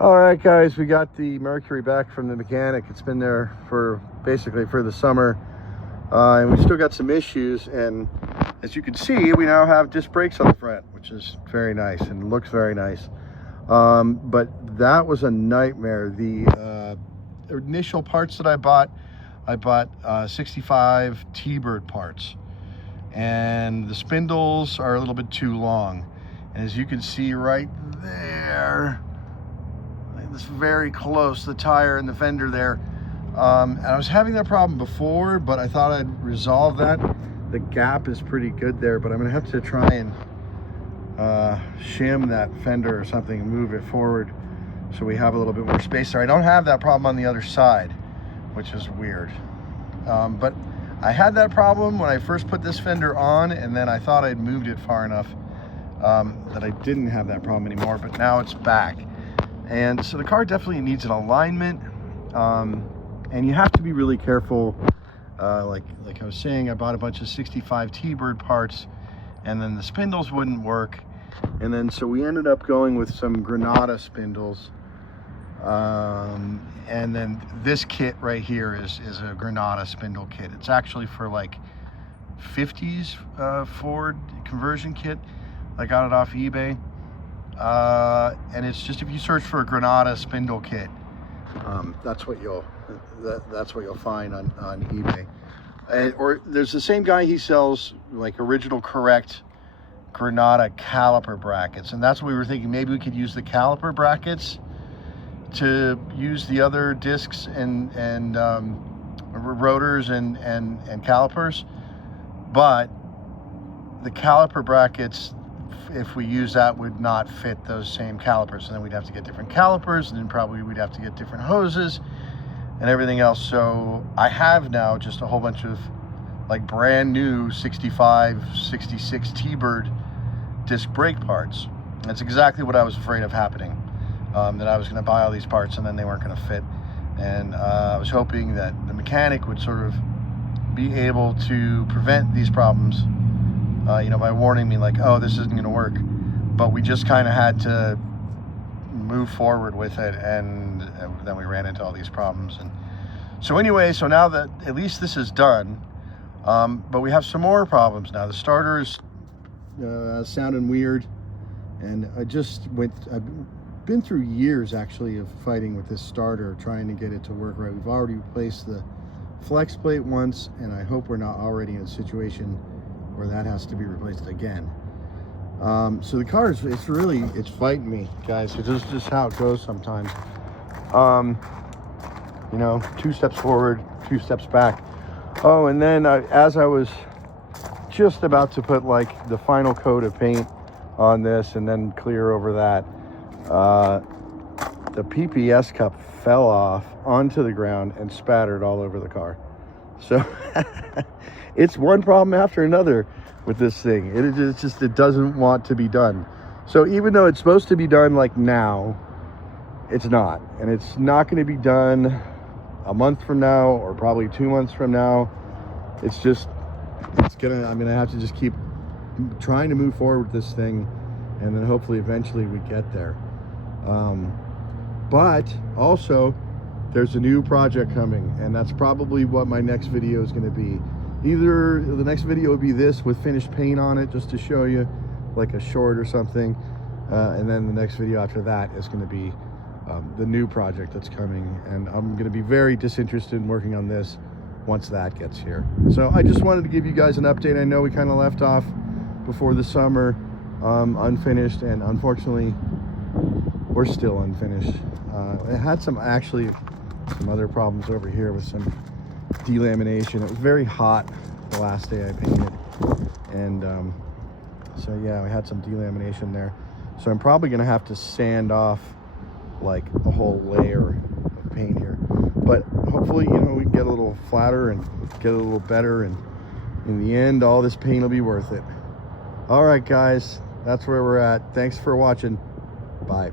All right, guys, we got the Mercury back from the mechanic. It's been there for basically for the summer, and we still got some issues. And as you can see, we now have disc brakes on the front, which is very nice and looks very nice. But that was a nightmare. The initial parts that I bought 65 T-Bird parts, and the spindles are a little bit too long. And as you can see right there, it's very close, the tire and the fender there. And I was having that problem before, but I thought I'd resolve that. The gap is pretty good there, but I'm gonna have to try and shim that fender or something and move it forward so we have a little bit more space there. I don't have that problem on the other side, which is weird. But I had that problem when I first put this fender on, and then I thought I'd moved it far enough that I didn't have that problem anymore, but now it's back. And so the car definitely needs an alignment, and you have to be really careful. Like I was saying, I bought a bunch of 65 T-Bird parts, and then the spindles wouldn't work, and then so we ended up going with some Granada spindles, and then this kit right here is a Granada spindle kit. It's actually for like 50s Ford conversion kit. I got it off eBay. And it's just, if you search for a Granada spindle kit, that's what you'll find on eBay. Or there's the same guy, he sells like original correct Granada caliper brackets, and that's what we were thinking. Maybe we could use the caliper brackets to use the other discs and rotors and calipers, but the caliper brackets, if we use that, would not fit those same calipers, and then we'd have to get different calipers, and then probably we'd have to get different hoses and everything else. So I have now just a whole bunch of like brand new 65, 66 T-Bird disc brake parts. That's exactly what I was afraid of happening, that I was going to buy all these parts and then they weren't going to fit. And I was hoping that the mechanic would sort of be able to prevent these problems, you know, by warning me like, oh, this isn't going to work. But we just kind of had to move forward with it, and then we ran into all these problems. And so anyway, so now that at least this is done, but we have some more problems now. The starter is sounding weird, and I've been through years actually of fighting with this starter, trying to get it to work right. We've already replaced the flex plate once, and I hope we're not already in a situation where that has to be replaced again. So the car is, it's fighting me, guys. It's just how it goes sometimes. You know, 2 steps forward, 2 steps back. Oh, and then as I was just about to put like the final coat of paint on this and then clear over that, the PPS cup fell off onto the ground and spattered all over the car. So it's one problem after another with this thing. It doesn't want to be done. So even though it's supposed to be done like now, it's not. And it's not going to be done a month from now or probably 2 months from now. I'm gonna have to just keep trying to move forward with this thing, and then hopefully eventually we get there. But also there's a new project coming, and that's probably what my next video is going to be. Either the next video will be this with finished paint on it, just to show you like a short or something, and then the next video after that is going to be the new project that's coming, and I'm going to be very disinterested in working on this once that gets here. So I just wanted to give you guys an update. I know we kind of left off before the summer unfinished, and unfortunately we're still unfinished. It had some other problems over here with some delamination. It was very hot the last day I painted, and so yeah, we had some delamination there. So I'm probably gonna have to sand off like a whole layer of paint here, but hopefully, you know, we can get a little flatter and get a little better, and in the end all this paint will be worth it. All right, guys, that's where we're at. Thanks for watching. Bye.